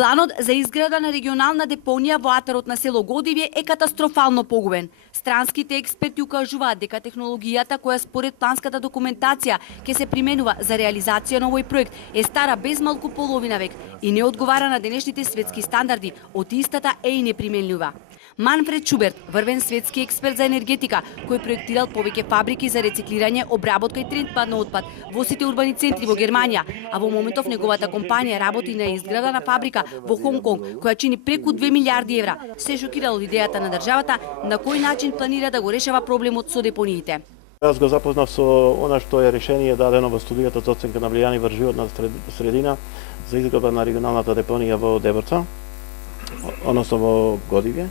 Планот за изграда на регионална депонија во атарот на село Годивје е катастрофално погубен. Странските експерти укажуваат дека технологијата која според планската документација ќе се применува за реализација на овој проект е стара безмалку половина век и не одговара на денешните светски стандарди, од истата е и неприменлива. Манфред Шуберт, врвен светски експерт за енергетика, кој проектирал повеќе фабрики за рециклирање, обработка и третман на отпад во сите урбани центри во Германија, а во моментов неговата компанија работи на изграда на фабрика во Хонг Конг, која чини преку 2 милиарди евра, се шокирал од идејата на државата на кој начин планира да го решава проблемот со депониите. Јас го запознав со она што е решение дадено во студијата за оценка на влијание врз животна средина за изградба на регионалната депонија во Дебрца, односно во Годивје.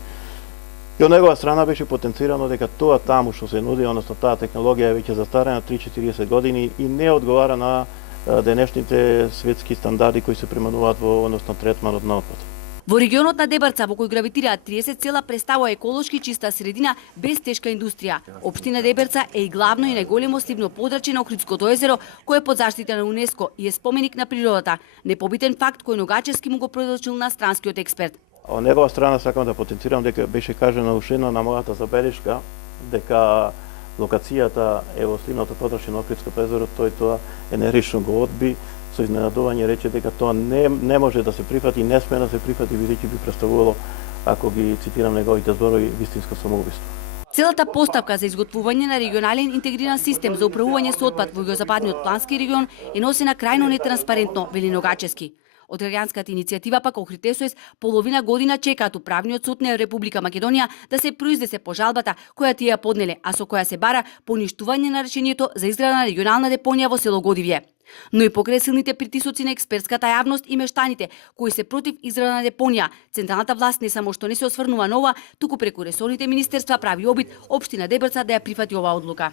И од негова страна беше потенцирано дека тоа таму што се нуди, односно таа технологија е веќе застарена 3-40 години и не одговара на денешните светски стандарди кои се применуваат во односно третманот на отпад. Во регионот на Дебрца, во кој гравитираат 30 села, представува еколошки чиста средина без тешка индустрија. Општина Дебрца е и главно и најголемо сливно подрачје на Охридското езеро, кој е под заштита на УНЕСКО и е споменик на природата. Непобитен факт кој Ногачевски му го продолжил на странскиот експерт. Од негова страна сакам да потенцирам дека беше кажано уште една на мојата забелешка дека локацијата е во сливното подрачје на Охридското езеро, тој тоа енергично го одби, со изненадување рече дека тоа не може да се прифати, не сме да се прифати, бидејќи би представувало, ако ги цитирам неговите зборови, вистинско самоубиство. Целата постапка за изготвување на регионален интегриран систем за управување со отпад во југозападниот плански регион е носена крајно нетранспарентно, вели Ногачевски. Од граѓанската иницијатива пак Охрид СОС половина година чекаат управниот суд на Република Македонија да се произнесе по жалбата која тие ја поднеле, а со која се бара поништување на решението за изграда на регионална депонија во село Годивје. Но и покрај силните притисоци на експертската јавност и мештаните кои се против изграда на депонија, централната власт не само што не се осврнува на ова, туку преку ресорните министерства прави обид општина Дебрца да ја прифати оваа одлука.